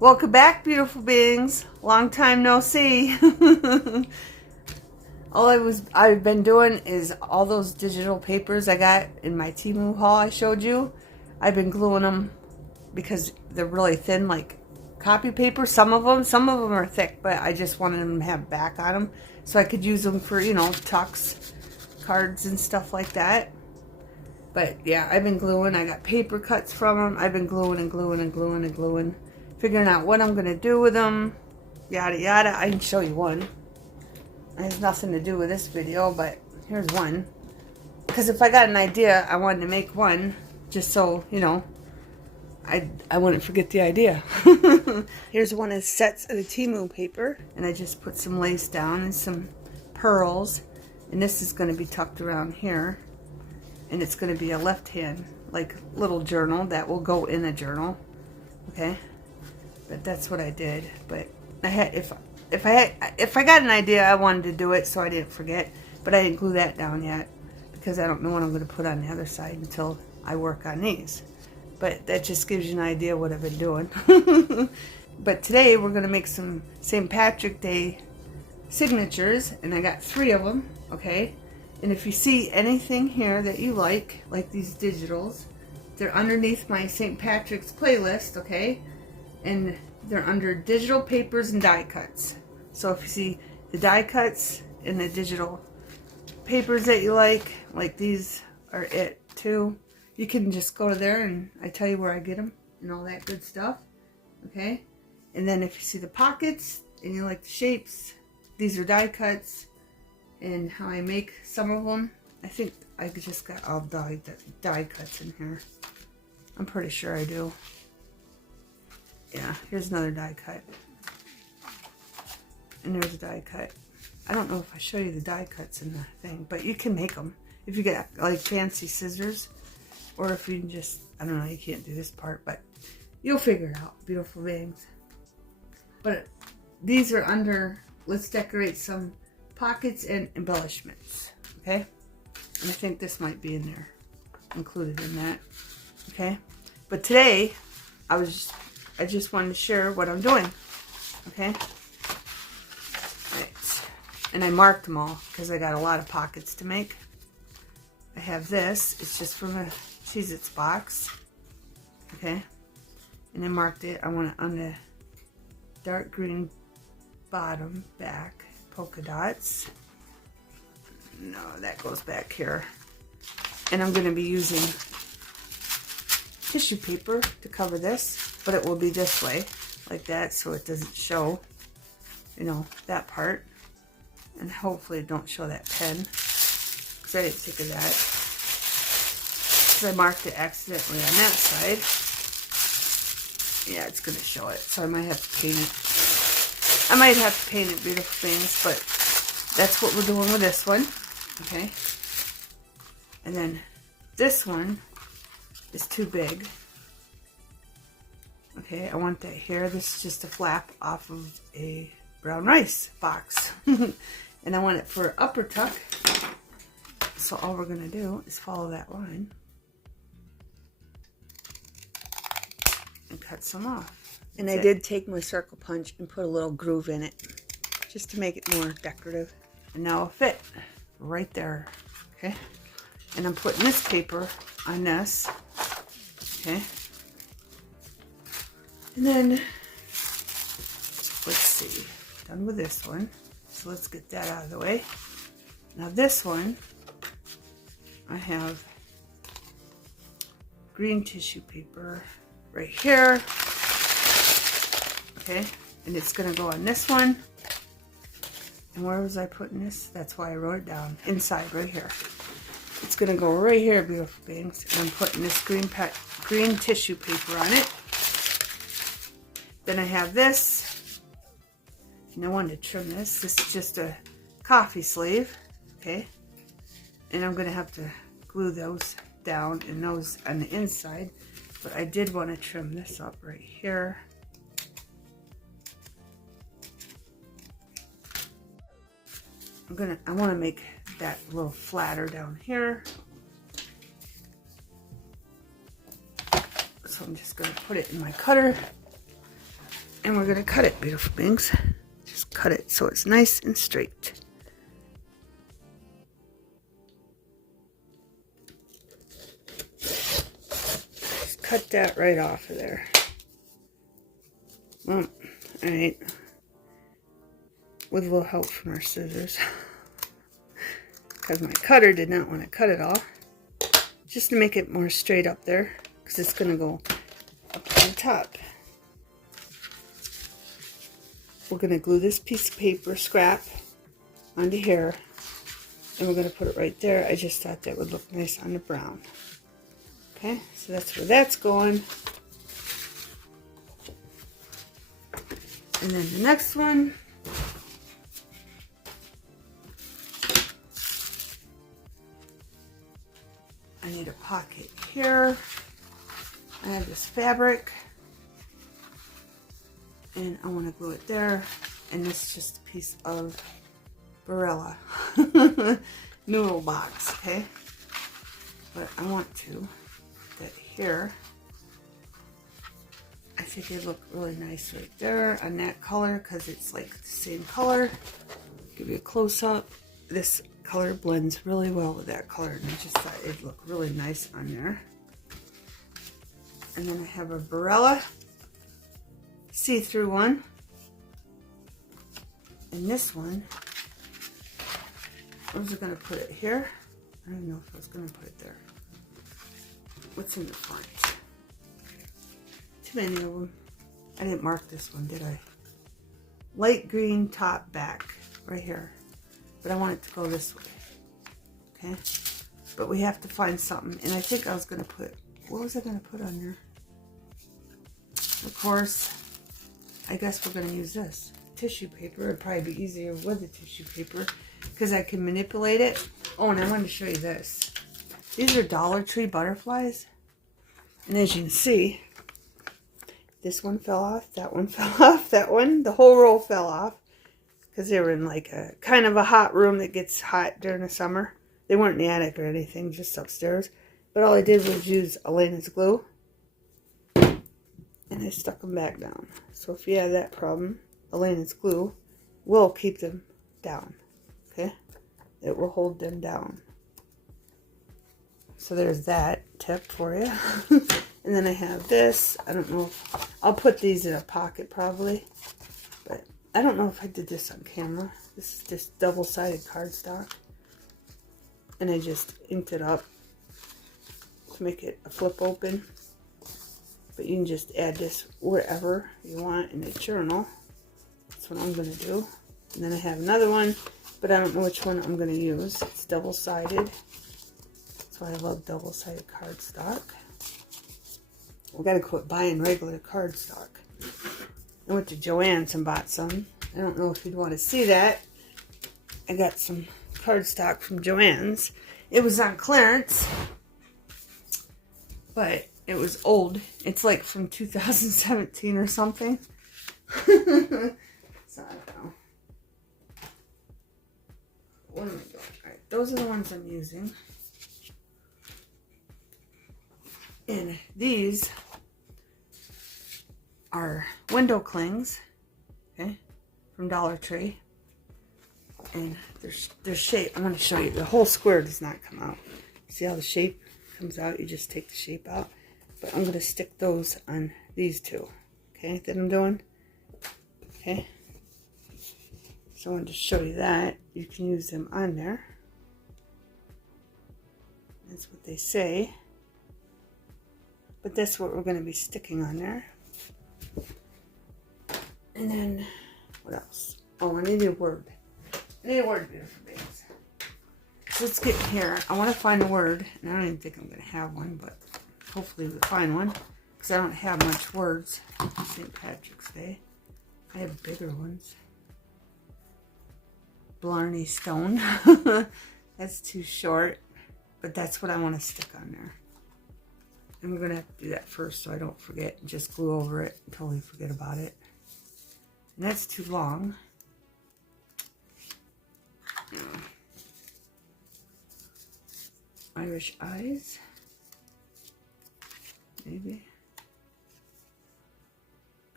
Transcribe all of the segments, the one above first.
Welcome back, beautiful beings. Long time no see. I've been doing is all those digital papers I got in my Temu haul I showed you. I've been gluing them because they're really thin, like copy paper. Some of them are thick, but I just wanted them to have back on them so I could use them for, tucks, cards and stuff like that. But yeah, I've been gluing. I got paper cuts from them. I've been gluing and gluing and gluing and gluing, figuring out what I'm gonna do with them, yada yada. I can show you one. It has nothing to do with this video, but here's one. Because if I got an idea, I wanted to make one just so, I wouldn't forget the idea. Here's one of the sets of the Temu paper, and I just put some lace down and some pearls, and this is going to be tucked around here, and it's going to be a left hand, like little journal that will go in a journal. Okay, but that's what I did. But I had if I got an idea, I wanted to do it so I didn't forget, but I didn't glue that down yet because I don't know what I'm going to put on the other side until I work on these. But that just gives you an idea what I've been doing. But today we're going to make some St. Patrick's Day signatures, and I got 3 of them, okay? And if you see anything here that you like these digitals, they're underneath my St. Patrick's playlist, okay? And they're under digital papers and die cuts. So if you see the die cuts and the digital papers that you like these are it too. You can just go there and I tell you where I get them and all that good stuff, okay? And then if you see the pockets and you like the shapes, these are die cuts and how I make some of them. I think I just got all die cuts in here. I'm pretty sure I do. Yeah, here's another die cut. And there's a die cut. I don't know if I show you the die cuts in the thing, but you can make them if you get like fancy scissors, or if you can just, I don't know, you can't do this part, but you'll figure it out, beautiful beings. But these are under, let's decorate some pockets and embellishments, okay? And I think this might be in there, included in that, okay? But today, I just wanted to share what I'm doing, okay? Right. And I marked them all because I got a lot of pockets to make. I have this, it's just from a Cheez-Its box, okay? And I marked it, I want it on the dark green bottom back, polka dots. No, that goes back here. And I'm going to be using tissue paper to cover this, but it will be this way, like that, so it doesn't show, that part. And hopefully it don't show that pen, because I didn't think of that. Because I marked it accidentally on that side. Yeah, it's going to show it, so I might have to paint it. I might have to paint it, beautiful things, but that's what we're doing with this one, okay? And then this one is too big. Okay, I want that here. This is just a flap off of a brown rice box. And I want it for upper tuck. So all we're going to do is follow that line and cut some off. And I did take my circle punch and put a little groove in it just to make it more decorative. And now it'll fit right there, okay? And I'm putting this paper on this, okay? And then, let's see, done with this one. So let's get that out of the way. Now this one, I have green tissue paper right here, okay? And it's gonna go on this one. And where was I putting this? That's why I wrote it down, inside right here. It's gonna go right here, beautiful beings. And I'm putting this green tissue paper on it. Then I have this, and I wanted to trim this. This is just a coffee sleeve, okay? And I'm gonna have to glue those down and those on the inside. But I did want to trim this up right here. I want to make that a little flatter down here. So I'm just going to put it in my cutter. And we're going to cut it, beautiful beings. Just cut it so it's nice and straight. Just cut that right off of there. Well, alright. With a little help from our scissors. Because my cutter did not want to cut it off. Just to make it more straight up there. Because it's going to go up to the top. We're going to glue this piece of paper scrap onto here. And we're going to put it right there. I just thought that would look nice on the brown. Okay, so that's where that's going. And then the next one. I need a pocket here. I have this fabric. And I want to glue it there. And this is just a piece of Barilla noodle box, okay? But I want to put that here. I think it'd look really nice right there on that color because it's like the same color. Give you a close-up. This color blends really well with that color, and I just thought it'd look really nice on there. And then I have a Barilla see-through one. And this one, I was going to put it here. I don't even know if I was going to put it there. What's in the front? Too many of them. I didn't mark this one, did I? Light green top back, right here. But I want it to go this way. Okay? But we have to find something. And I think I was going to put, what was I going to put on there? Of course, I guess we're going to use this. Tissue paper. It'd probably be easier with the tissue paper because I can manipulate it. Oh, and I wanted to show you this. These are Dollar Tree butterflies. And as you can see, this one fell off, that one fell off, that one, the whole row fell off. Because they were in like a kind of a hot room that gets hot during the summer. They weren't in the attic or anything, just upstairs. But all I did was use Elena's glue. And I stuck them back down. So if you have that problem, Elena's glue will keep them down. Okay? It will hold them down. So there's that tip for you. And then I have this. I don't know if I'll put these in a pocket probably. But I don't know if I did this on camera. This is just double-sided cardstock. And I just inked it up to make it a flip open. But you can just add this wherever you want in the journal. That's what I'm going to do. And then I have another one, but I don't know which one I'm going to use. It's double-sided. That's why I love double-sided cardstock. We got to quit buying regular cardstock. I went to Joann's and bought some. I don't know if you'd want to see that. I got some cardstock from Joann's. It was on clearance, but it was old. It's like from 2017 or something. So I don't know. What am I doing? Alright, those are the ones I'm using. And these are window clings, okay, from Dollar Tree. And their shape, I'm going to show you. The whole square does not come out. See how the shape comes out? You just take the shape out. But I'm going to stick those on these two, okay, that I'm doing. Okay. So I wanted to show you that. You can use them on there. That's what they say. But that's what we're going to be sticking on there. And then, what else? Oh, I need a word. I need a word, beautiful things. So let's get here. I want to find a word. And I don't even think I'm going to have one, but hopefully we'll find one. Because I don't have much words. St. Patrick's Day. I have bigger ones. Blarney Stone. That's too short. But that's what I want to stick on there. And we're going to have to do that first so I don't forget. Just glue over it and totally forget about it. And that's too long. Irish eyes. Maybe.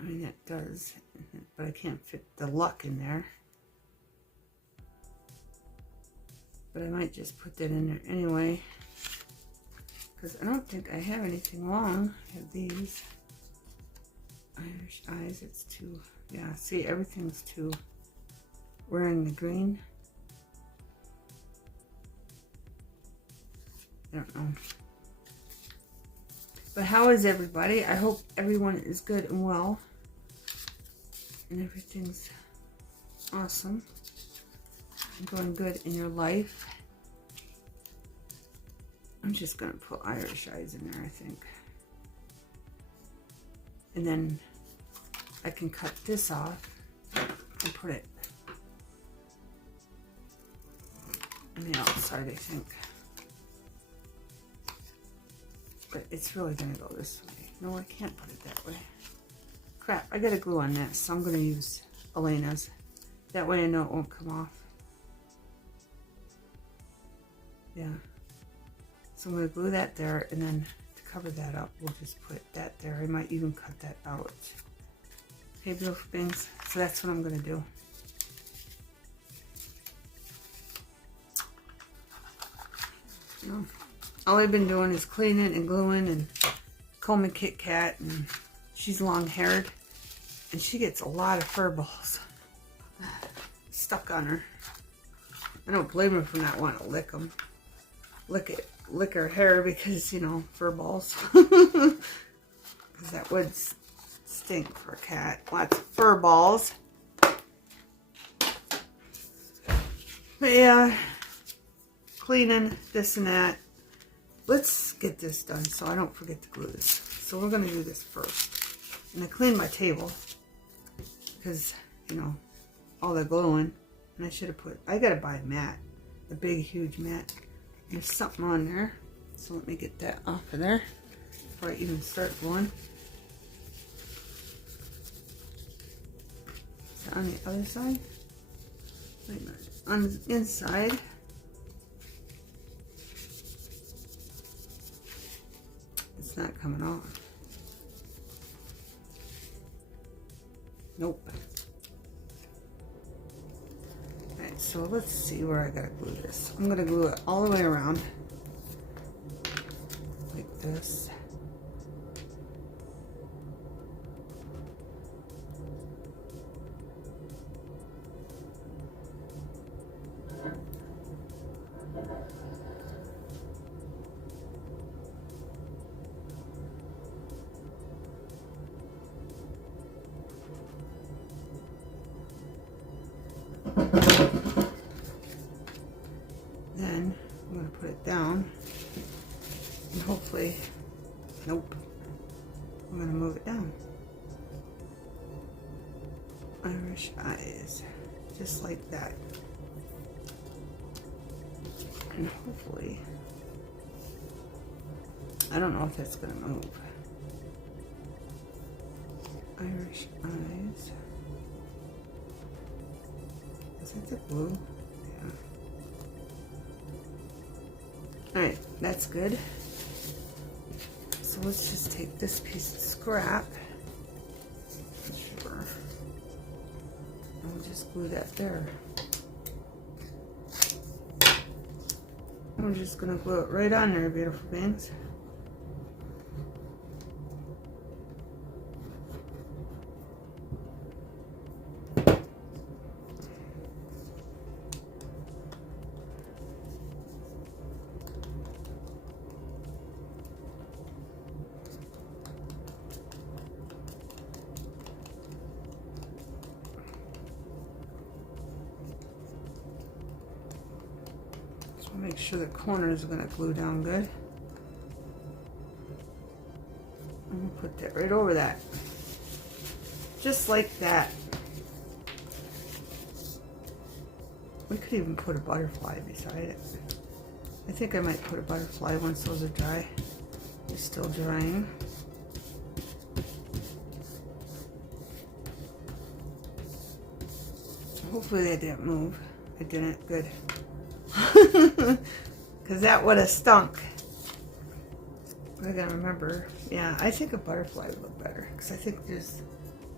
I mean, that does, but I can't fit the luck in there. But I might just put that in there anyway, because I don't think I have anything long. I have these Irish eyes. It's too, yeah, see, everything's too, wearing the green. I don't know. But how is everybody? I hope everyone is good and well. And everything's awesome. And going good in your life. I'm just going to put Irish eyes in there, I think. And then I can cut this off and put it on the outside, I think. But it's really going to go this way. No, I can't put it that way. Crap, I got to glue on this, so I'm going to use Elena's. That way I know it won't come off. Yeah. So I'm going to glue that there, and then to cover that up, we'll just put that there. I might even cut that out. Okay, beautiful things. So that's what I'm going to do. No. All I've been doing is cleaning and gluing and combing Kit Kat, and she's long-haired, and she gets a lot of fur balls stuck on her. I don't blame her for not wanting to lick them. Lick her hair because, you know, fur balls. Because that would stink for a cat. Lots of fur balls. But yeah, cleaning, this and that. Let's get this done so I don't forget to glue this. So we're going to do this first. And I cleaned my table because, you know, all the gluing. And I should have put, I got to buy a mat. A big, huge mat. There's something on there. So let me get that off of there before I even start gluing. Is that on the other side? Wait a minute. On the inside. It's not coming off. Nope. Alright, so let's see where I gotta glue this. I'm gonna glue it all the way around. Like this. Then I'm going to put it down, and hopefully, nope, I'm going to move it down. Irish eyes, just like that. And hopefully, I don't know if that's going to move. Irish eyes. Is that the glue? Yeah. Alright, that's good. So let's just take this piece of scrap. Sure. And we'll just glue that there. I'm just going to glue it right on there, beautiful things. Make sure the corners are going to glue down good. I'm going to put that right over that. Just like that. We could even put a butterfly beside it. I think I might put a butterfly once those are dry. They're still drying. Hopefully they didn't move. I didn't. Good. Because that would have stunk. But I gotta remember, yeah, I think a butterfly would look better. Because I think there's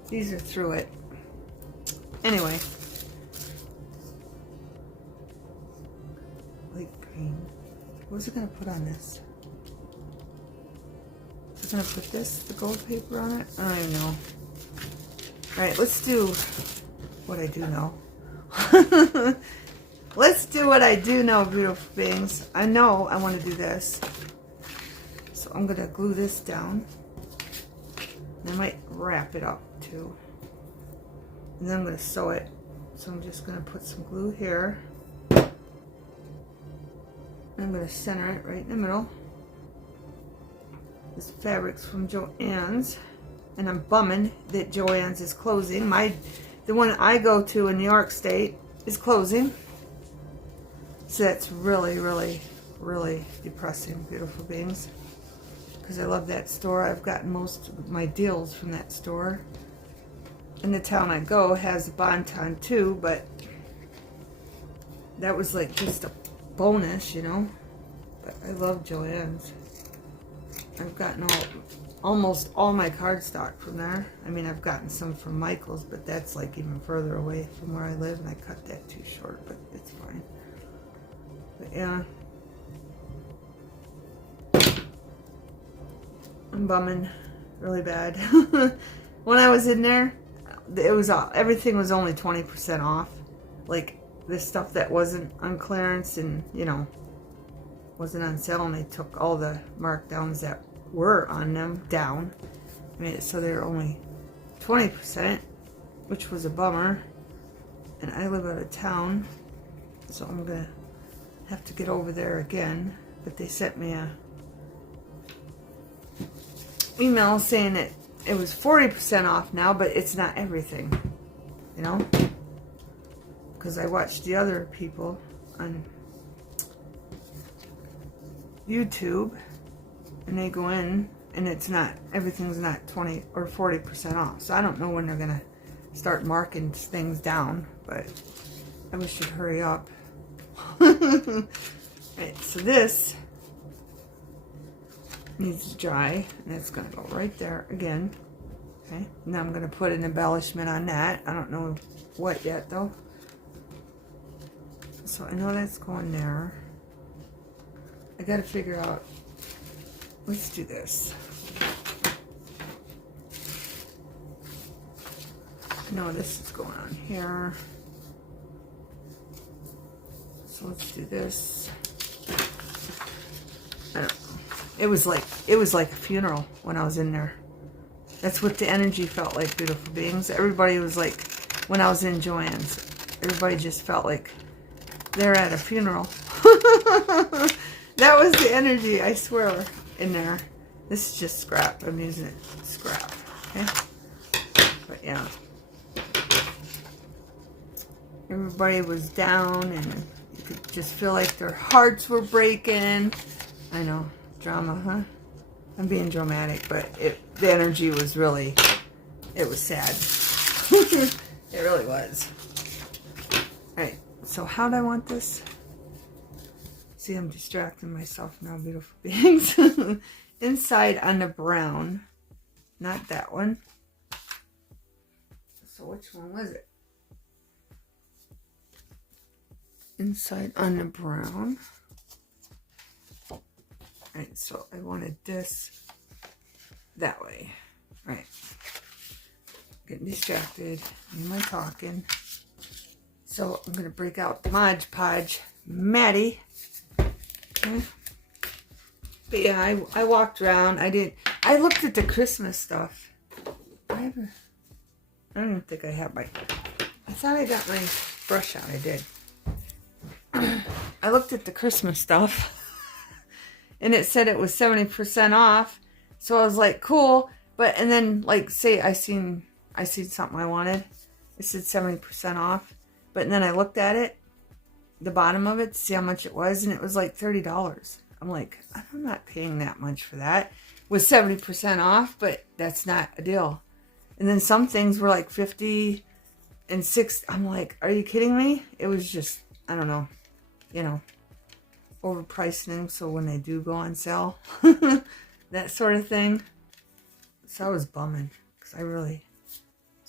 These are through it. Anyway. Light green. What was it going to put on this? Is it going to put this, the gold paper on it? I don't even know. Alright, let's do what I do know. Let's do what I do know, beautiful beings. I know I want to do this. So I'm going to glue this down. And I might wrap it up too. And then I'm going to sew it. So I'm just going to put some glue here. And I'm going to center it right in the middle. This fabric's from Joann's. And I'm bumming that Joann's is closing. The one I go to in New York State is closing. So that's really, really, really depressing, beautiful beings. Because I love that store. I've gotten most of my deals from that store. And the town I go has a Bon-Ton too, but that was like just a bonus, you know. But I love Joann's. I've gotten almost all my cardstock from there. I mean, I've gotten some from Michael's, but that's like even further away from where I live, and I cut that too short, but it's fine. But yeah. I'm bumming really bad. When I was in there, it was everything was only 20% off. Like this stuff that wasn't on clearance and, you know, wasn't on sale, and they took all the markdowns that were on them down. I mean, so they were only 20%, which was a bummer. And I live out of town, so I'm gonna have to get over there again. But they sent me a email saying that it was 40% off now, but it's not everything, you know, because I watched the other people on YouTube and they go in and it's not, everything's not 20 or 40% off. So I don't know when they're gonna start marking things down, but I wish you'd hurry up. Right, so this needs to dry, and it's going to go right there again. Okay, now I'm going to put an embellishment on that. I don't know what yet though. So I know that's going there. I got to figure out, let's do this. I know this is going on here. So let's do this. I don't know. It was like a funeral when I was in there. That's what the energy felt like, beautiful beings. Everybody was like, when I was in Joann's, everybody just felt like they're at a funeral. That was the energy, I swear, in there. This is just scrap. I'm using it scrap. Okay? But yeah. Everybody was down and you could just feel like their hearts were breaking. I know. Drama, huh? I'm being dramatic, but the energy was really, it was sad. It really was. Alright, so how do I want this? See, I'm distracting myself now, beautiful beings. Inside on the brown, not that one. So which one was it? Inside on the brown. Right, so I wanted this that way. Right. Getting distracted. Who am I talking? So I'm going to break out the Mod Podge Maddie. Okay. But yeah, I walked around. I looked at the Christmas stuff. I don't even think I have my, I thought I got my brush out. I did. I looked at the Christmas stuff. And it said it was 70% off. So I was like, cool. But, and then, like, say I seen something I wanted. It said 70% off. But then I looked at it, the bottom of it, to see how much it was. And it was like $30. I'm like, I'm not paying that much for that. It was 70% off, but that's not a deal. And then some things were like 50 and 60. I'm like, are you kidding me? It was just, I don't know, you know, overpricing them so when they do go on sale, that sort of thing. So I was bumming because I really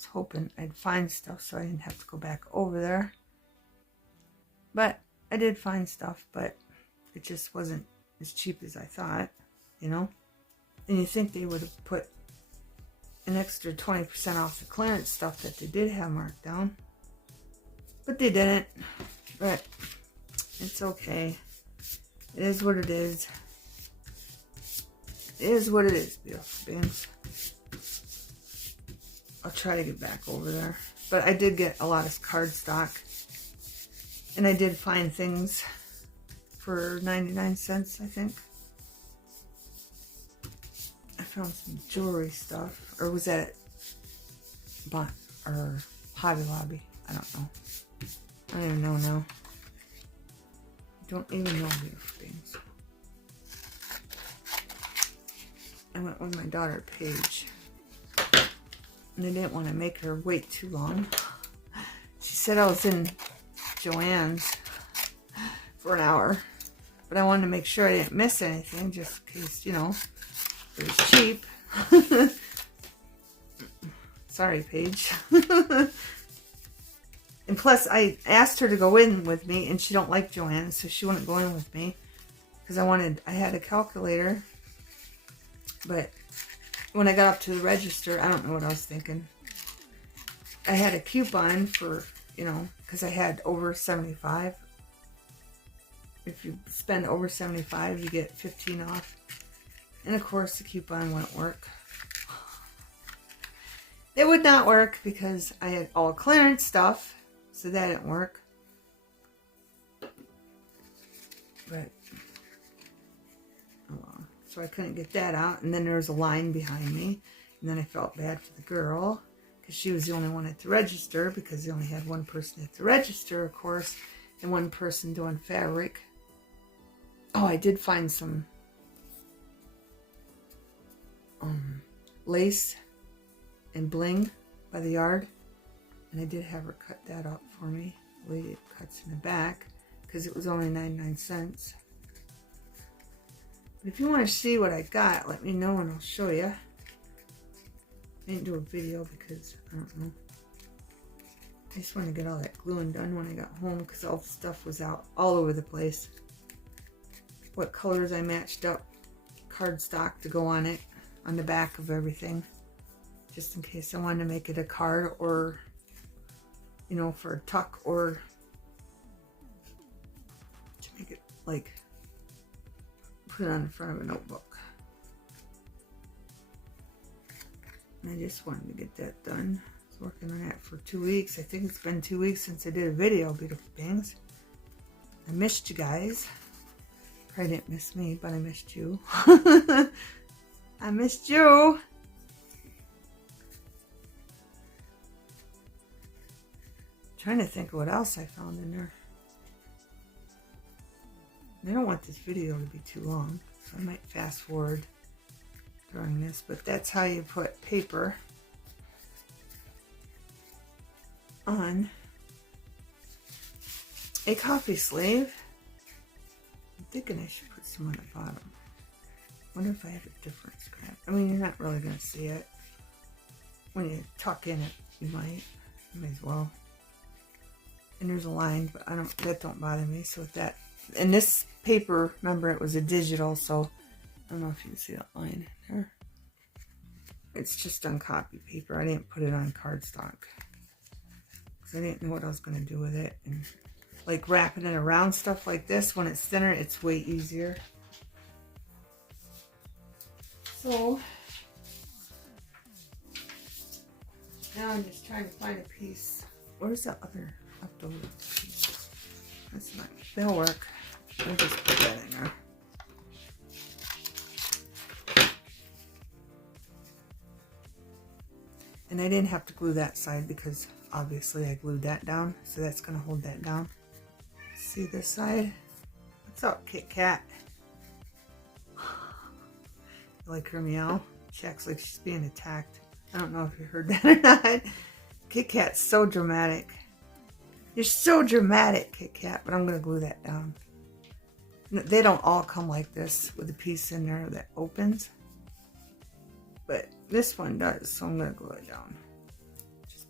hoping I'd find stuff so I didn't have to go back over there. But I did find stuff, but it just wasn't as cheap as I thought, you know? And you think they would have put an extra 20% off the clearance stuff that they did have marked down. But they didn't. But it's okay. It is what it is. It is what it is, beautiful beings. I'll try to get back over there. But I did get a lot of cardstock. And I did find things for 99 cents, I think. I found some jewelry stuff. Or was that Hobby Lobby? I don't know. I don't even know now. I don't even know beautiful things. I went with my daughter Paige. And I didn't want to make her wait too long. She said I was in Joann's for an hour. But I wanted to make sure I didn't miss anything, just in case, you know, it was cheap. Sorry, Paige. And plus, I asked her to go in with me, and she don't like Joann's, so she wouldn't go in with me. Because I had a calculator. But when I got up to the register, I don't know what I was thinking. I had a coupon for, you know, because I had over 75. If you spend over 75, you get 15 off. And of course, the coupon wouldn't work. It would not work because I had all clearance stuff, so that didn't work. But, oh well. So I couldn't get that out, and then there was a line behind me, and then I felt bad for the girl, because she was the only one at the register, because they only had one person at the register, of course, and one person doing fabric. Oh, I did find some lace and bling by the yard, and I did have her cut that up for me, the way it cuts in the back, because it was only 99 cents. But if you want to see what I got, let me know and I'll show you. I didn't do a video because, I don't know. I just wanted to get all that gluing done when I got home because all the stuff was out all over the place. What colors I matched up cardstock to go on it, on the back of everything. Just in case I wanted to make it a card or, you know, for a tuck or to make it like, put it on the front of a notebook. And I just wanted to get that done. I was working on that for 2 weeks. I think it's been 2 weeks since I did a video, beautiful beings. I missed you guys. Probably didn't miss me, but I missed you. I missed you. Trying to think of what else I found in there. I don't want this video to be too long, so I might fast forward during this, but that's how you put paper on a coffee sleeve. I'm thinking I should put some on the bottom. Wonder if I have a different scrap. I mean, you're not really going to see it. When you tuck in it, you might as well. And there's a line, but that don't bother me. So with that, and this paper, remember it was a digital, so I don't know if you can see that line there. It's just on copy paper. I didn't put it on cardstock because I didn't know what I was going to do with it. And like wrapping it around stuff like this, when it's thinner, it's way easier. So now I'm just trying to find a piece. Where's the other leftover piece? That's not, that'll work. I'll just put that in there. And I didn't have to glue that side because obviously I glued that down, so that's going to hold that down. See this side? What's up, Kit Kat? You like her meow? She acts like she's being attacked. I don't know if you heard that or not. Kit Kat's so dramatic. You're so dramatic, Kit Kat, but I'm going to glue that down. They don't all come like this with a piece in there that opens. But this one does, so I'm going to glue it down. Just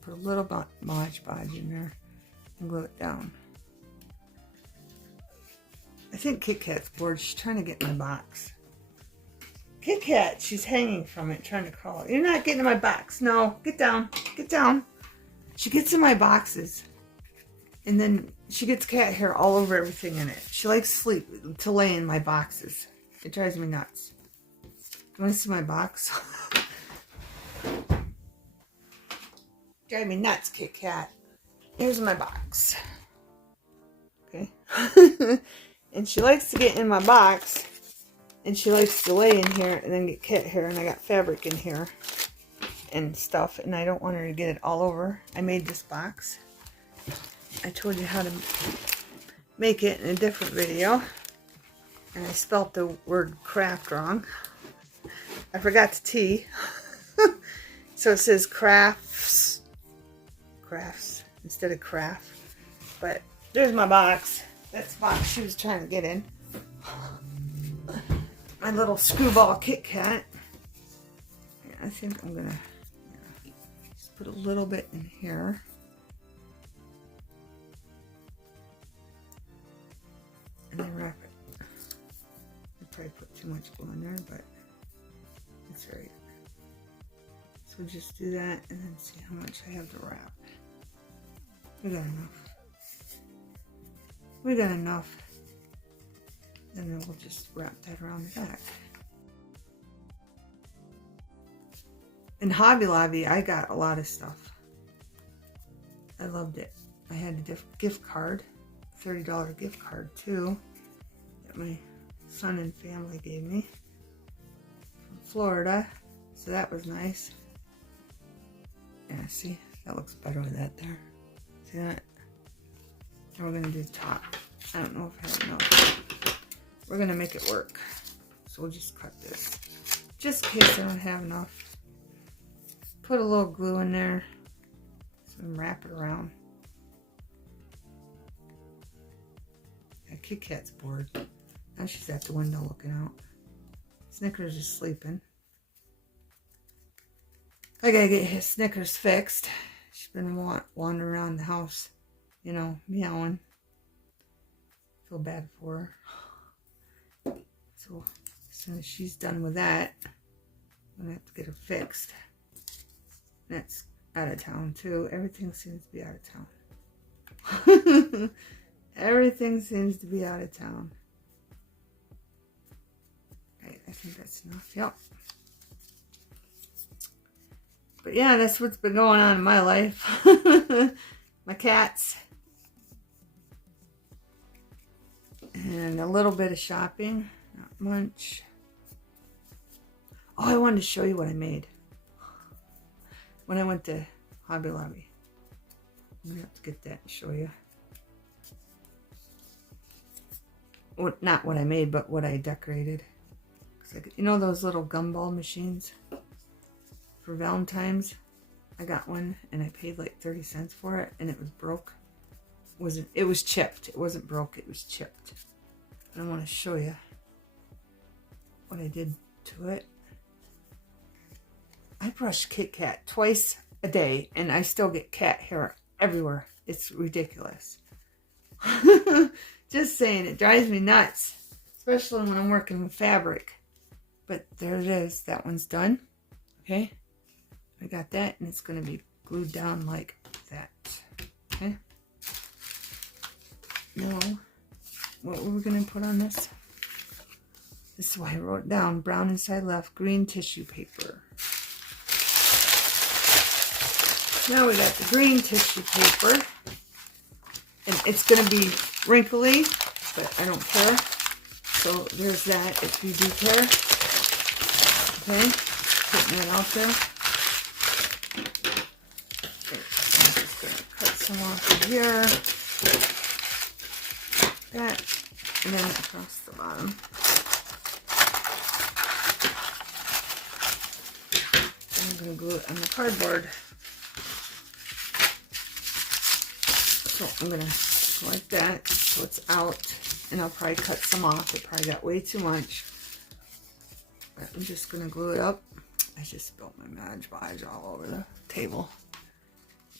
put a little bit Mod Podge in there and glue it down. I think Kit Kat's bored. She's trying to get in my box. Kit Kat, she's hanging from it, trying to crawl. You're not getting in my box. No, get down. Get down. She gets in my boxes. And then she gets cat hair all over everything in it. She likes to lay in my boxes. It drives me nuts. You want to see my box? Drive me nuts, Kit Kat. Here's my box. Okay. And she likes to get in my box. And she likes to lay in here and then get cat hair. And I got fabric in here and stuff. And I don't want her to get it all over. I made this box. I told you how to make it in a different video. And I spelt the word craft wrong. I forgot the T. So it says crafts instead of craft. But there's my box. That's the box she was trying to get in. My little screwball Kit Kat. Yeah, I think I'm gonna just put a little bit in here. And then wrap it. I probably put too much glue in there, but it's right. So just do that and then see how much I have to wrap. We got enough. We got enough. And then we'll just wrap that around the back. In Hobby Lobby, I got a lot of stuff. I loved it. I had a gift card, $30 gift card too, that my son and family gave me from Florida. So that was nice. Yeah, see, that looks better with that there. See that? Now we're gonna do the top. I don't know if I have enough. We're gonna make it work. So we'll just cut this. Just in case I don't have enough. Put a little glue in there. So wrap it around. Yeah, Kit Kat's bored. Now she's at the window looking out. Snickers is sleeping. I gotta get his Snickers fixed. She's been wandering around the house, you know, meowing. Feel bad for her. So as soon as she's done with that, I'm gonna have to get her fixed. That's out of town too. Everything seems to be out of town. Everything seems to be out of town. Right, I think that's enough. Yep. But yeah, that's what's been going on in my life. My cats. And a little bit of shopping. Not much. Oh, I wanted to show you what I made when I went to Hobby Lobby. I'm going to have to get that and show you. Well, not what I made, but what I decorated. You know those little gumball machines? For Valentine's, I got one and I paid like 30 cents for it and it was broke. It was chipped. It wasn't broke, it was chipped. And I want to show you what I did to it. I brush Kit Kat twice a day and I still get cat hair everywhere. It's ridiculous. Just saying, it drives me nuts. Especially when I'm working with fabric. But there it is. That one's done. Okay. I got that and it's going to be glued down like that. Okay. Now, what were we going to put on this? This is why I wrote it down. Brown inside left, green tissue paper. Now we got the green tissue paper. And it's going to be wrinkly, but I don't care. So there's that if you do care. Okay, putting that out there. Okay, I'm just going to cut some off of here. That, and then across the bottom. I'm going to glue it on the cardboard. So I'm going to go like that so it's out. And I'll probably cut some off. It probably got way too much. But I'm just going to glue it up. I just spilled my Mod Podge all over the table.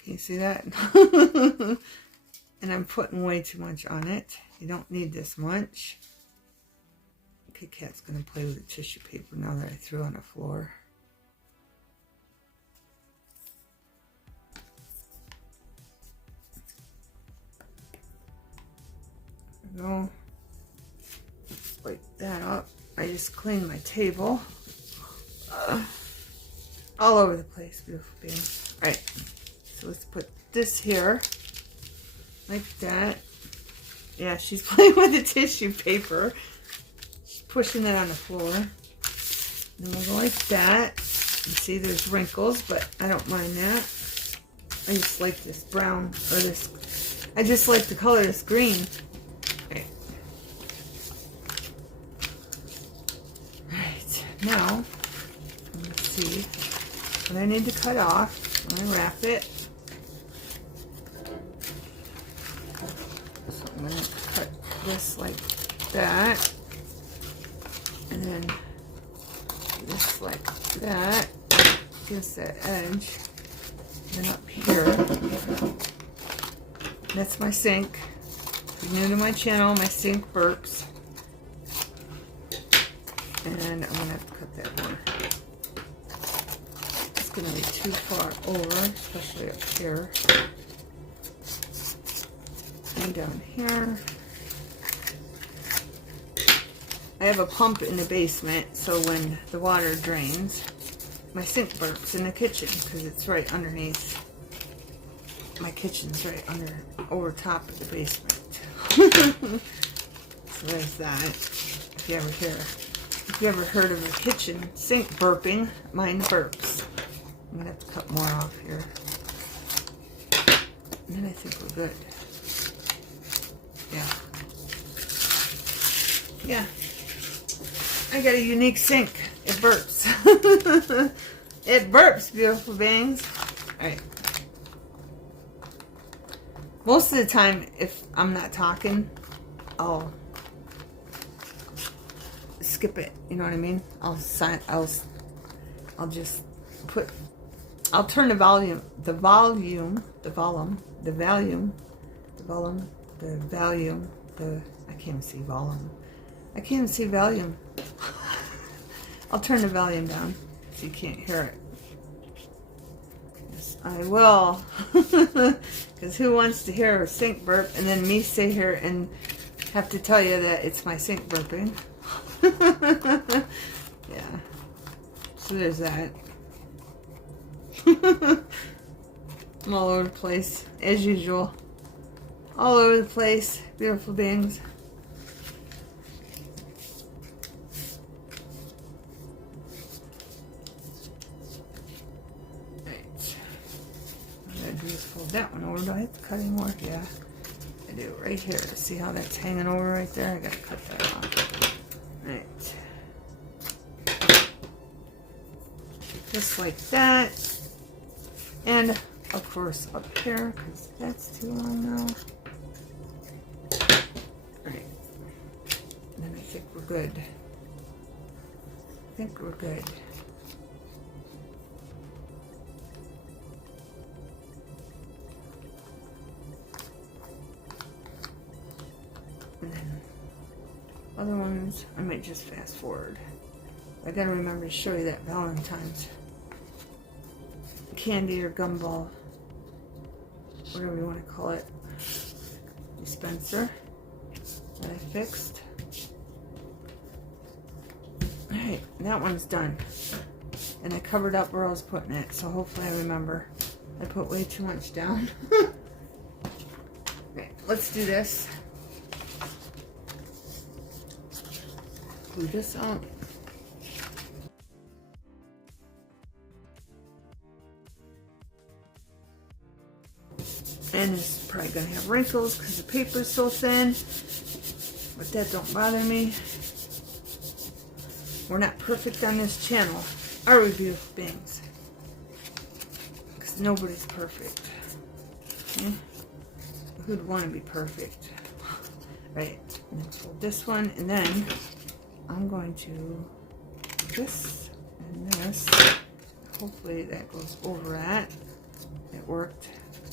Can you see that? And I'm putting way too much on it. You don't need this much. Kit Kat's going to play with the tissue paper now that I threw on the floor. There we go. Wipe that up. I just cleaned my table. All over the place, beautiful being. Alright, so let's put this here. Like that. Yeah, she's playing with the tissue paper. She's pushing it on the floor. Then we'll go like that. You see there's wrinkles, but I don't mind that. I just like this brown, or this, I just like the color of this green. Okay. Alright, now, let's see what I need to cut off. I'm going to wrap it. So I'm going to cut this like that. And then this like that. Gives that edge. And then up here. That's my sink. If you're new to my channel, my sink burps. And I'm going to have to cut that more. It's going to be too far over, especially up here. And down here. I have a pump in the basement, so when the water drains, my sink burps in the kitchen because it's right underneath. My kitchen's right over top of the basement. So there's that. If you ever heard of a kitchen sink burping, mine burps. I'm gonna have to cut more off here. And then I think we're good. Yeah. I got a unique sink. It burps. It burps, beautiful beings. Alright. Most of the time, if I'm not talking, I'll skip it. You know what I mean? I'll just put. I'll turn the volume. I can't even see volume. I can't even see volume. I'll turn the volume down so you can't hear it. Yes, I will. Because who wants to hear a sink burp and then me sit here and have to tell you that it's my sink burping? Yeah. So there's that. I'm all over the place, as usual. All over the place, beautiful beings. That one over. Do I have to cut any more? Yeah, I do. Right here. See how that's hanging over right there? I gotta cut that off. Right. Just like that. And of course up here, because that's too long now. Right. And then I think we're good. I think we're good. And then other ones, I might just fast forward. I gotta remember to show you that Valentine's candy or gumball, whatever you want to call it, dispenser that I fixed. Alright, that one's done. And I covered up where I was putting it, so hopefully I remember. I put way too much down. Okay, let's do this. Glue this out. And it's probably going to have wrinkles because the paper's so thin. But that don't bother me. We're not perfect on this channel, are we, beautiful beings? Because nobody's perfect. Okay? Who'd want to be perfect? Right. And then fold this one, and then I'm going to do this and this. Hopefully that goes over that. It worked.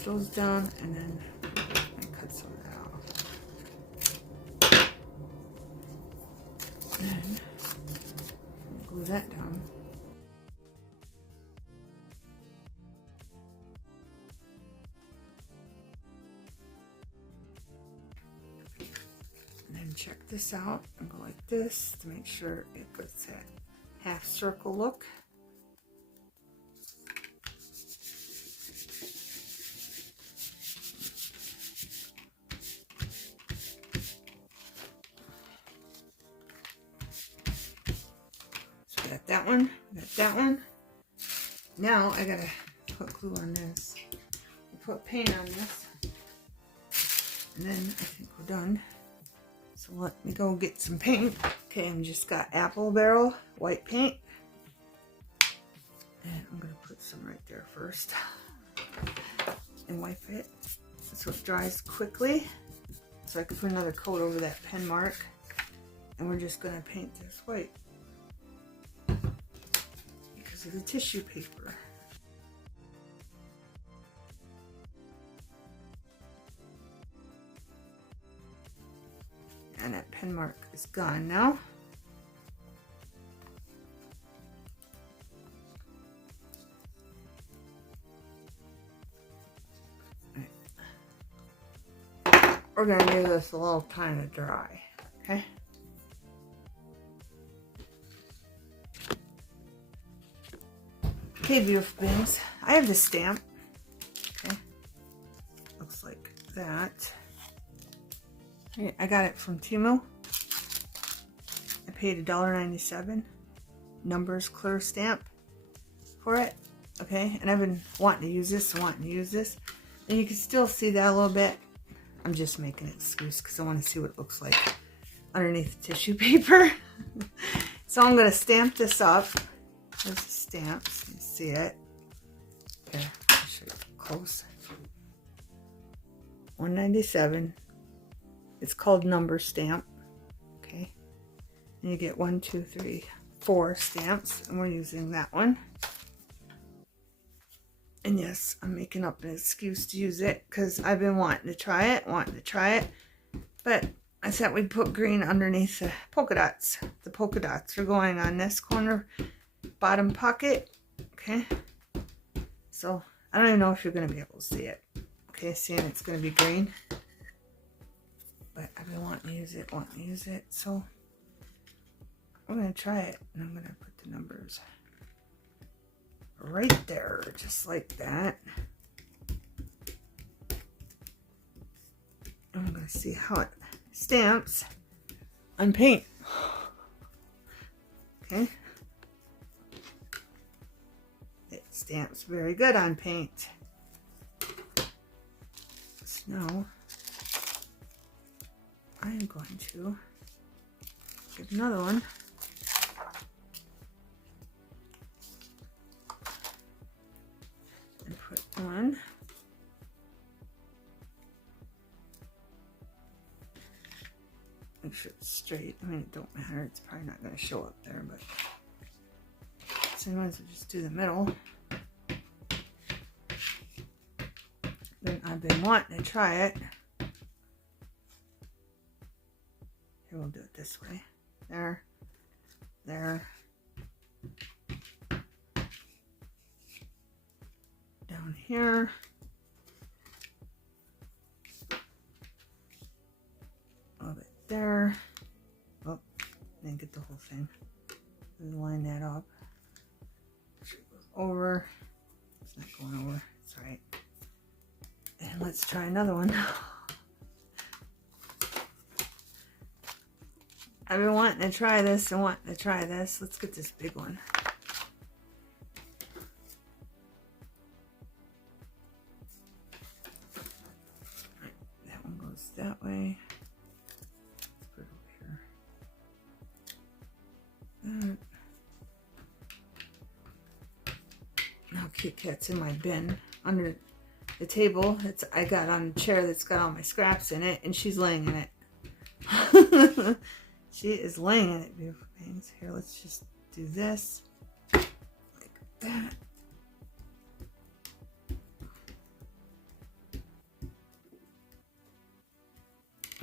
press those down, and then I cut some of that off. And then glue that down. And then check this out and go like this to make sure it gets that half circle look. So got that one, got that one. Now I gotta put glue on this. Put paint on this. And then I think we're done. So let me go get some paint. Okay, I just got apple barrel white paint. And I'm gonna put some right there first. And wipe it so it dries quickly. So I can put another coat over that pen mark. And we're just gonna paint this white. Because of the tissue paper. And that pen mark is gone now. Right. We're going to give this a little time to dry, okay? Okay, beautiful beings. I have this stamp, okay? Looks like that. I got it from Temu. I paid $1.97. Numbers clear stamp for it. Okay, and I've been wanting to use this, and you can still see that a little bit. I'm just making an excuse because I want to see what it looks like underneath the tissue paper. So I'm going to stamp this up. There's the stamps. You see it? Here, I'll show you close. $1.97. It's called number stamp, okay? And you get 1, 2, 3, 4 stamps, and we're using that one. And yes, I'm making up an excuse to use it because I've been wanting to try it, but I thought we'd put green underneath the polka dots. The polka dots are going on this corner bottom pocket, okay? So I don't even know if you're going to be able to see it, okay? Seeing it's going to be green. But I've been wanting to use it, so I'm going to try it, and I'm going to put the numbers right there, just like that. And I'm going to see how it stamps on paint. Okay. It stamps very good on paint. So now I am going to get another one. And put one. Make sure it's straight. I mean, it don't matter. It's probably not going to show up there, but so I might as well just do the middle. Then I've been wanting to try it. Here, we'll do it this way. There. There. Down here. A little bit there. Oh, didn't get the whole thing. Let's line that up. Make sure it goes over. It's not going over. It's alright. And let's try another one. I've been wanting to try this and wanting to try this. Let's get this big one. Right, that one goes that way. Let's put it over here. Now Kit Kat's in my bin under the table. I got on a chair that's got all my scraps in it, and she's laying in it. She is laying in it, beautiful things. Here, let's just do this like that.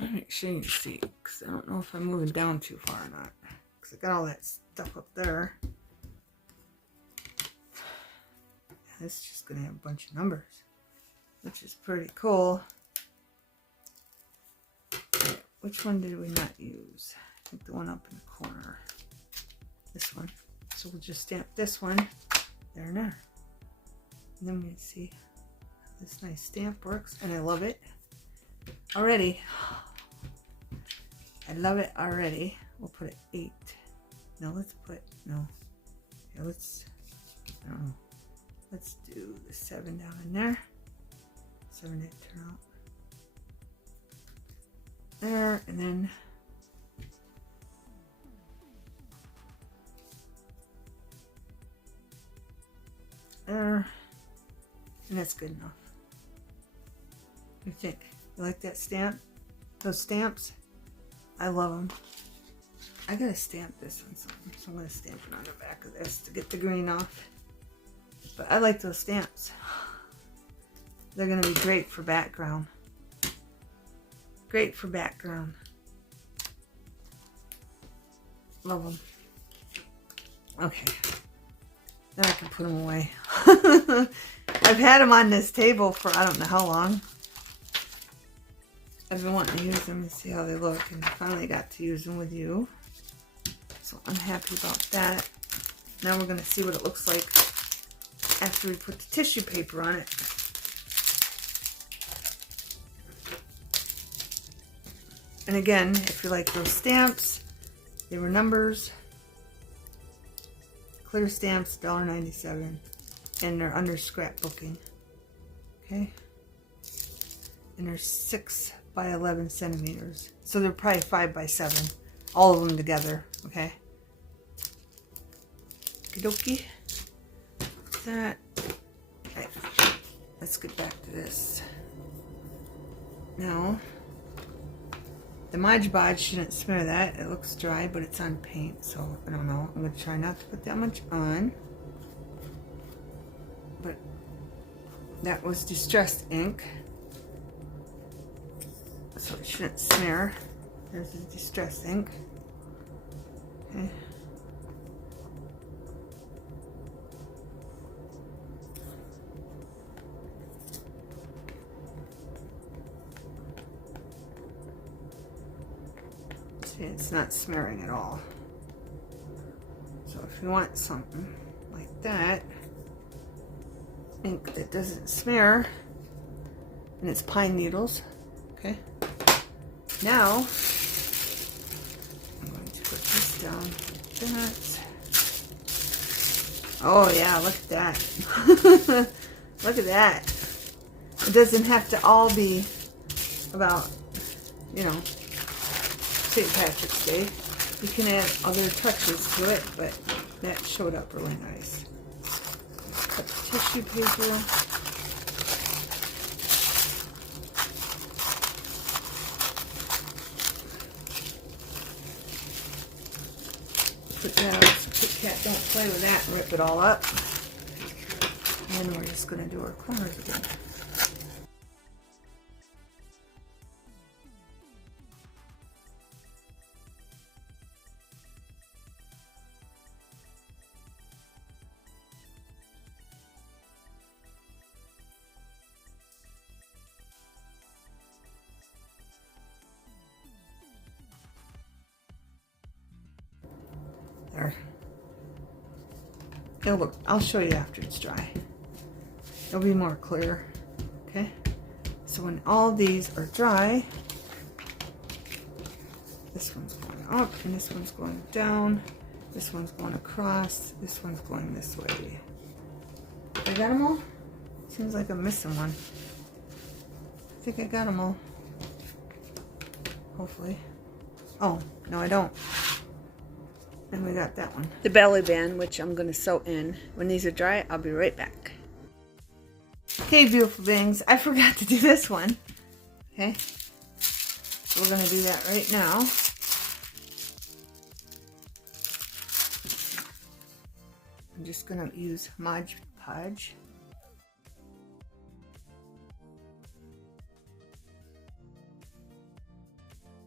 me make sure you see, because I don't know if I'm moving down too far or not. Because I got all that stuff up there. This is just going to have a bunch of numbers, which is pretty cool. Right, which one did we not use? I think the one up in the corner. This one. So we'll just stamp this one there and there. And then we see how this nice stamp works, and I love it already. I love it already. We'll put it 8. No, let's put, no. Yeah, let's, I don't know. Let's do the 7 down in there. 7 didn't turn out. There, and then there. And that's good enough. What do you think? You like that stamp? Those stamps? I love them. I gotta stamp this one, so I'm gonna stamp it on the back of this to get the green off. But I like those stamps. They're gonna be great for background. Great for background. Love them. Okay. Then I can put them away. I've had them on this table for I don't know how long. I've been wanting to use them and see how they look, and I finally got to use them with you. So I'm happy about that. Now we're going to see what it looks like after we put the tissue paper on it. And again, if you like those stamps, they were numbers. Clear stamps, $1.97. And they're under scrapbooking. Okay? And they're 6 by 11 centimeters. So they're probably 5 by 7. All of them together. Okay? Okie dokie. That. Okay. Let's get back to this. Now, the Mod Podge shouldn't smear that. It looks dry, but it's on paint, so I don't know. I'm going to try not to put that much on. But that was distressed ink, so it shouldn't smear. There's the distressed ink. Okay. See, it's not smearing at all. So if you want something like that, ink that doesn't smear, and it's pine needles. Okay. Now I'm going to put this down like that. Oh yeah, look at that. Look at that. It doesn't have to all be about, you know, St. Patrick's Day. You can add other touches to it, but that showed up really nice. Cut the tissue paper. Put that out so Kit Kat don't play with that and rip it all up. And then we're just going to do our corners again. There. It'll look, I'll show you after it's dry. It'll be more clear. Okay? So when all these are dry, this one's going up and this one's going down. This one's going across. This one's going this way. I got them all? Seems like I'm missing one. I think I got them all. Hopefully. Oh, no I don't. And we got that one. The belly band, which I'm going to sew in. When these are dry, I'll be right back. Okay, beautiful things. I forgot to do this one. Okay. So we're going to do that right now. I'm just going to use Mod Podge.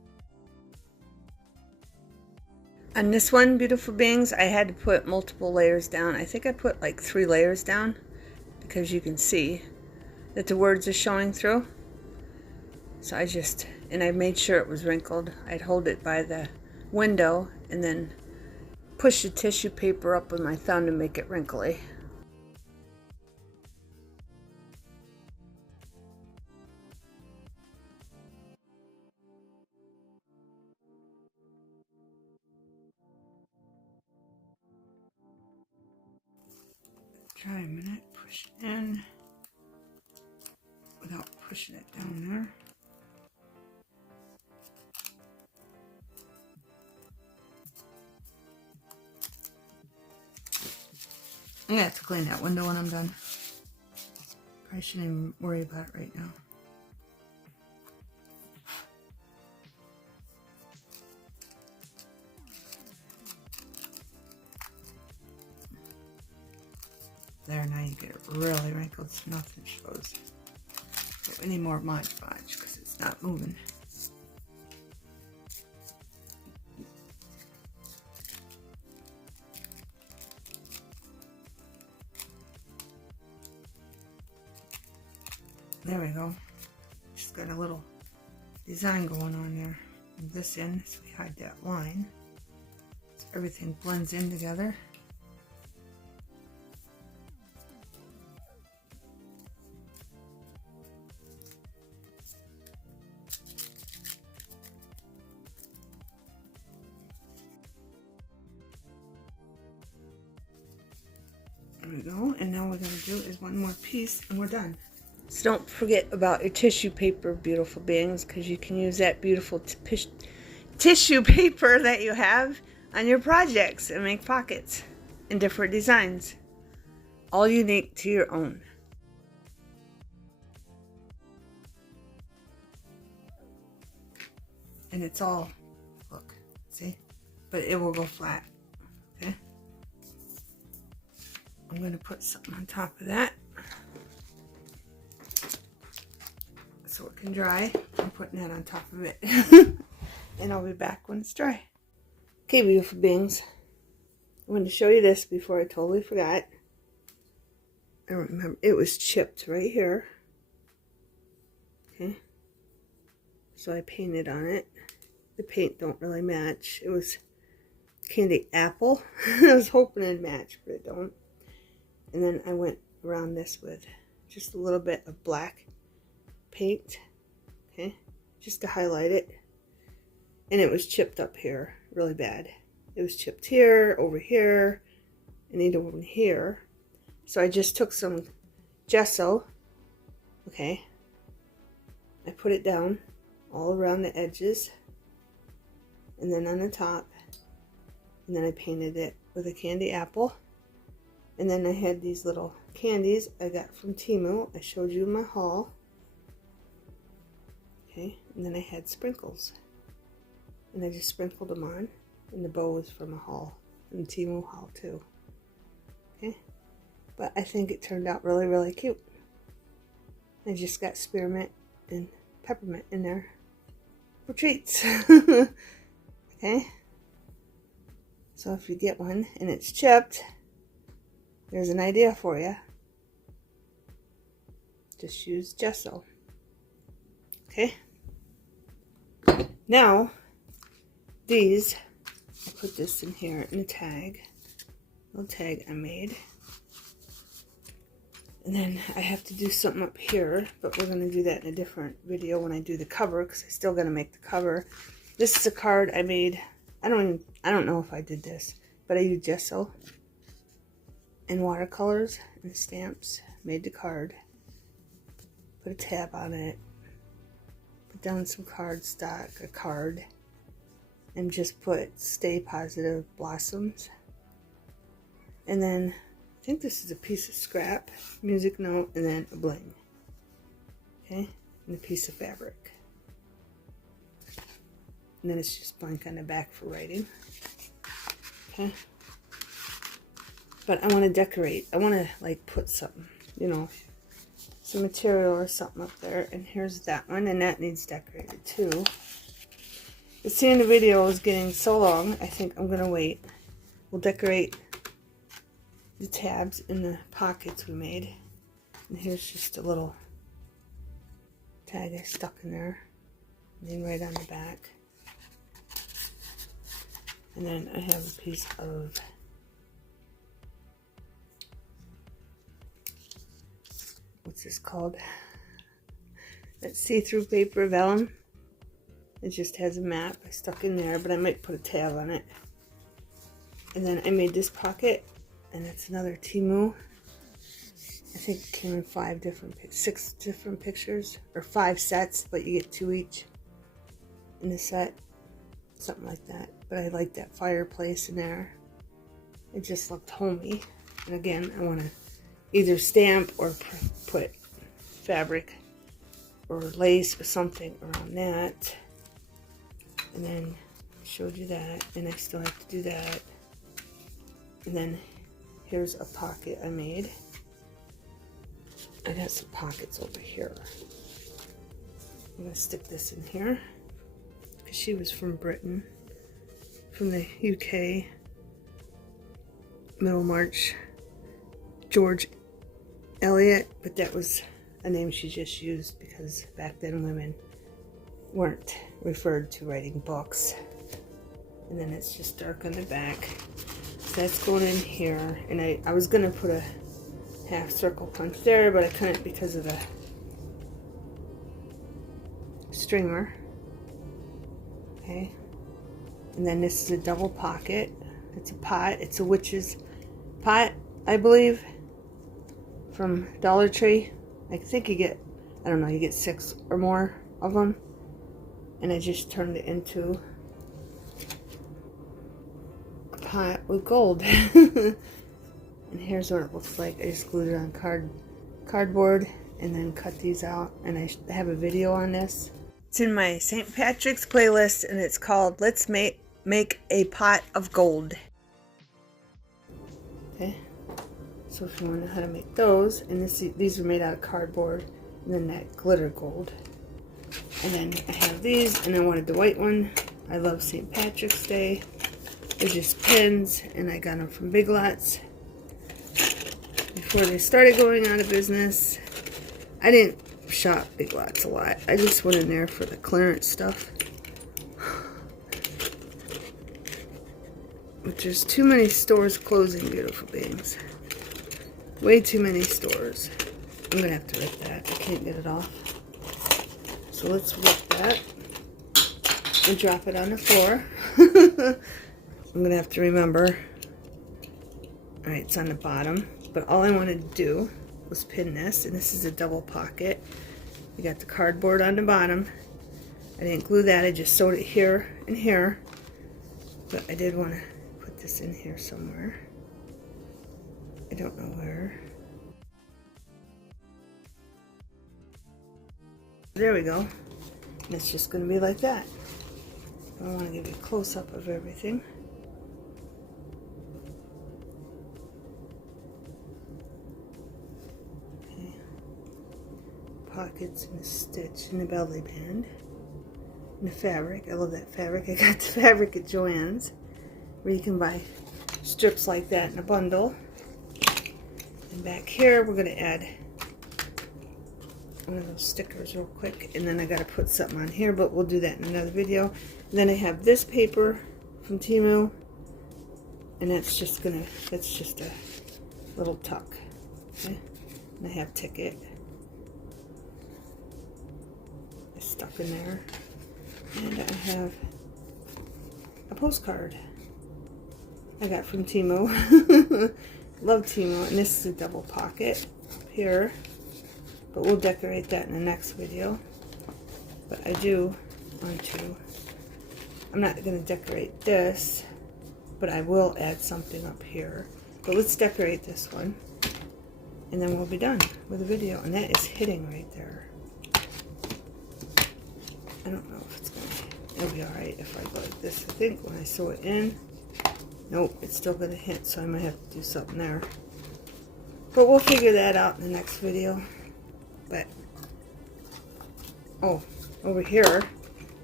On this one, beautiful beings, I had to put multiple layers down. I think I put like 3 layers down because you can see that the words are showing through. So I made sure it was wrinkled. I'd hold it by the window and then push the tissue paper up with my thumb to make it wrinkly. Try a minute, push it in without pushing it down there. I'm gonna have to clean that window when I'm done. Probably shouldn't even worry about it right now. There, now you get it really wrinkled so nothing shows. So we need more Mod Podge because it's not moving. There we go. Just got a little design going on there. Move this in so we hide that line. So everything blends in together. There we go. And now what we're going to do is one more piece and we're done. So don't forget about your tissue paper, beautiful beings, because you can use that beautiful tissue paper that you have on your projects and make pockets in different designs, all unique to your own. And it's all, look, see? But it will go flat, okay? I'm going to put something on top of that so it can dry. I'm putting that on top of it. And I'll be back when it's dry. Okay, beautiful beings. I'm going to show you this before I totally forgot. I remember it was chipped right here. Okay. So I painted on it. The paint don't really match. It was candy apple. I was hoping it'd match, but it don't. And then I went around this with just a little bit of black paint, okay, just to highlight it. And it was chipped up here really bad. It was chipped here, over here, and even over here. So I just took some gesso, okay, I put it down all around the edges and then on the top, and then I painted it with a candy apple. And then I had these little candies I got from Temu. I showed you in my haul. Okay, and then I had sprinkles. And I just sprinkled them on. And the bow was from a haul, from the Temu haul too. Okay, but I think it turned out really, really cute. I just got spearmint and peppermint in there for treats. Okay, so if you get one and it's chipped, there's an idea for you. Just use gesso. Okay. Now, these, I put this in here in a tag. Little tag I made. And then I have to do something up here, but we're going to do that in a different video when I do the cover, because I'm still going to make the cover. This is a card I made. I don't know if I did this, but I used gesso and watercolors and stamps, made the card, put a tab on it, put down some cardstock, a card, and just put Stay Positive Blossoms. And then I think this is a piece of scrap, music note, and then a bling. Okay, and a piece of fabric. And then it's just blank on the back for writing. Okay. But I want to decorate. I want to like put something, you know, some material or something up there. And here's that one, and that needs decorated too. seeing the video is getting so long, I think I'm going to wait. We'll decorate the tabs in the pockets we made. And here's just a little tag I stuck in there. And then right on the back. And then I have a piece of what's this called? That see-through paper vellum. It just has a map I stuck in there, but I might put a tab on it. And then I made this pocket, and it's another Temu. I think it came in 6 different pictures, or 5 sets, but you get 2 each in the set. Something like that. But I like that fireplace in there. It just looked homey. And again, I want to either stamp or put fabric or lace or something around that. And then I showed you that, and I still have to do that. And then here's a pocket I made. I got some pockets over here. I'm going to stick this in here because she was from Britain, from the UK, Middlemarch, George Eliot, but that was a name she just used because back then women weren't referred to writing books. And then it's just dark on the back. So that's going in here. And I was going to put a half circle punch there, but I couldn't because of the stringer. Okay. And then this is a double pocket. It's a pot. It's a witch's pot, I believe, from Dollar Tree. I think you get, I don't know, you get 6 or more of them. And I just turned it into a pot with gold. And here's what it looks like. I just glued it on cardboard and then cut these out. And I have a video on this. It's in my St. Patrick's playlist, and it's called Let's Make a Pot of Gold. Okay, so if you want to know how to make those, and these are made out of cardboard, and then that glitter gold. And then I have these, and I wanted the white one. I love St. Patrick's Day. They're just pins, and I got them from Big Lots before they started going out of business. I didn't shop Big Lots a lot. I just went in there for the clearance stuff. But there's too many stores closing, beautiful beings. Way too many stores. I'm going to have to rip that. I can't get it off. So let's rip that and drop it on the floor. I'm going to have to remember. Alright, it's on the bottom. But all I wanted to do was pin this. And this is a double pocket. You got the cardboard on the bottom. I didn't glue that. I just sewed it here and here. But I did want to put this in here somewhere. I don't know where. There we go. And it's just going to be like that. I want to give you a close-up of everything. Okay. Pockets and a stitch in the belly band. And the fabric. I love that fabric. I got the fabric at Joann's, where you can buy strips like that in a bundle. And back here we're going to add one of those stickers real quick, and then I got to put something on here, but we'll do that in another video. And then I have this paper from Temu, and that's just a little tuck. Okay? And I have ticket. It's stuck in there. And I have a postcard I got from Temu. Love Temu. And this is a double pocket up here. But we'll decorate that in the next video. But I do want to, I'm not going to decorate this, but I will add something up here. But let's decorate this one. And then we'll be done with the video. And that is hitting right there. I don't know if it's going to, it'll be alright if I go like this. I think when I sew it in, nope, it's still going to hit, so I might have to do something there. But we'll figure that out in the next video. But, oh, over here,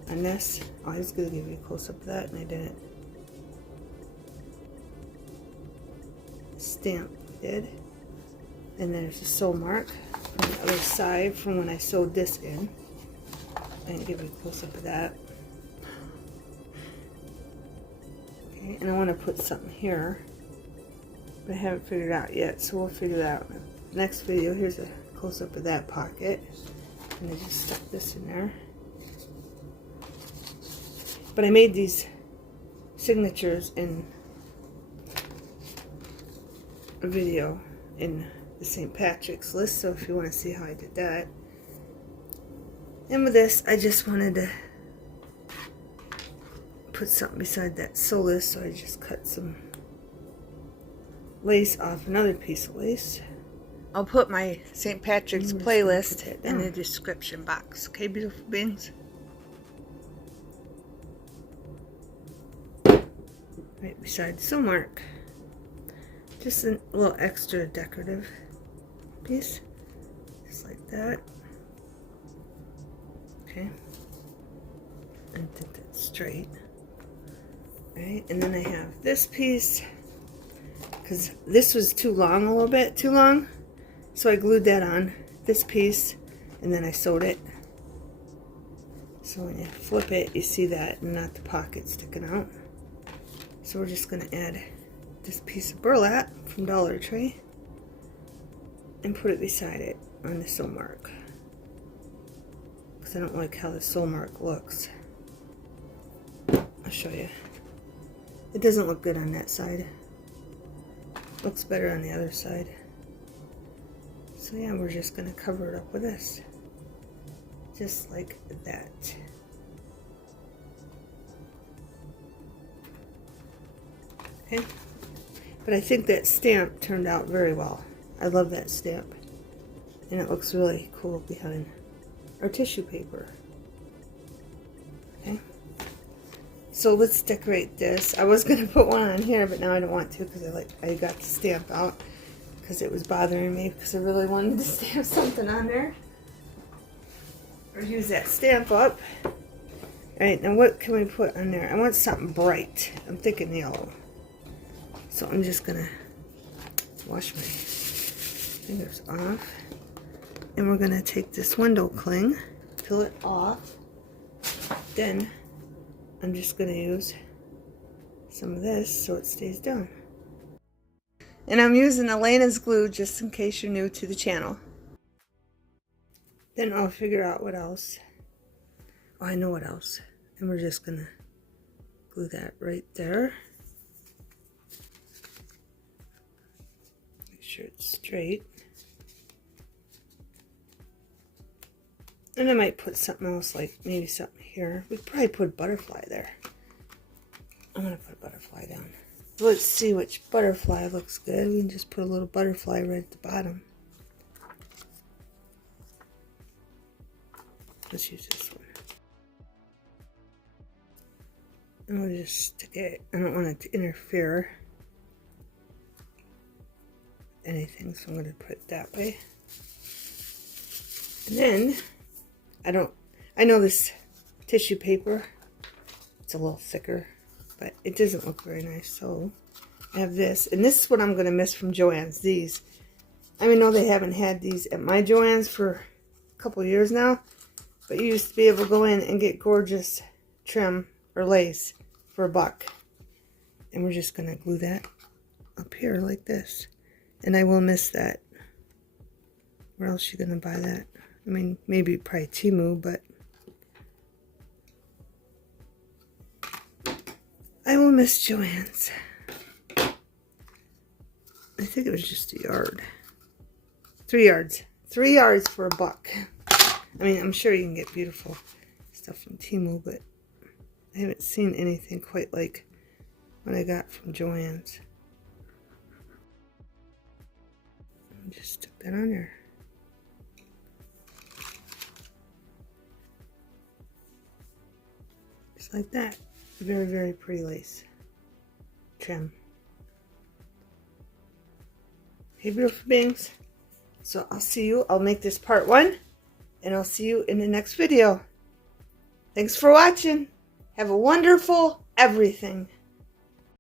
on this. Oh, I was going to give you a close-up of that, and I didn't. Stamp did. And there's a sew mark from the other side from when I sewed this in. I can give you a close-up of that. Okay, and I want to put something here, but I haven't figured it out yet, so we'll figure that out in the next video. Here's a close-up of that pocket. And I just stuck this in there. But I made these signatures in a video in the St. Patrick's list, so if you want to see how I did that. And with this, I just wanted to put something beside that sew list, so I just cut some lace off another piece of lace. I'll put my St. Patrick's playlist in the description box. Okay, beautiful beings? Right beside the sew mark. Just a little extra decorative piece. Just like that. Okay. And think that's straight. Right, and then I have this piece, because this was too long, a little bit too long, so I glued that on this piece, and then I sewed it. So when you flip it, you see that, and not the pocket sticking out. So we're just going to add this piece of burlap from Dollar Tree and put it beside it on the sew mark, because I don't like how the sew mark looks. I'll show you. It doesn't look good on that side. Looks better on the other side. So yeah, we're just going to cover it up with this. Just like that. Okay. But I think that stamp turned out very well. I love that stamp. And it looks really cool behind our tissue paper. Okay. So let's decorate this. I was going to put one on here, but now I don't want to, because I got the stamp out because it was bothering me, because I really wanted to stamp something on there. Or use that stamp up. Alright, now what can we put on there? I want something bright. I'm thinking yellow. So I'm just going to wash my fingers off. And we're going to take this window cling, peel it off. Then I'm just going to use some of this so it stays down. And I'm using Elena's glue just in case you're new to the channel. Then I'll figure out what else. Oh, I know what else. And we're just going to glue that right there. Make sure it's straight. And I might put something else, like maybe something here. We'd probably put a butterfly there. I'm going to put a butterfly down. Let's see which butterfly looks good. We can just put a little butterfly right at the bottom. Let's use this one. And we'll just stick it. I don't want it to interfere with anything, so I'm going to put it that way. And then I know this tissue paper, it's a little thicker, but it doesn't look very nice, so I have this. And this is what I'm going to miss from Joann's, these. I know they haven't had these at my Joann's for a couple years now, but you used to be able to go in and get gorgeous trim or lace for $1. And we're just going to glue that up here like this. And I will miss that. Where else are you going to buy that? I mean, maybe probably Temu, but I will miss Joann's. I think it was just a yard. 3 yards. 3 yards for $1. I mean, I'm sure you can get beautiful stuff from Temu, but I haven't seen anything quite like what I got from Joann's. Just stick that on there. Just like that. Very, very pretty lace trim. Hey, beautiful beings. So I'll see you. I'll make this part 1, and I'll see you in the next video. Thanks for watching. Have a wonderful everything.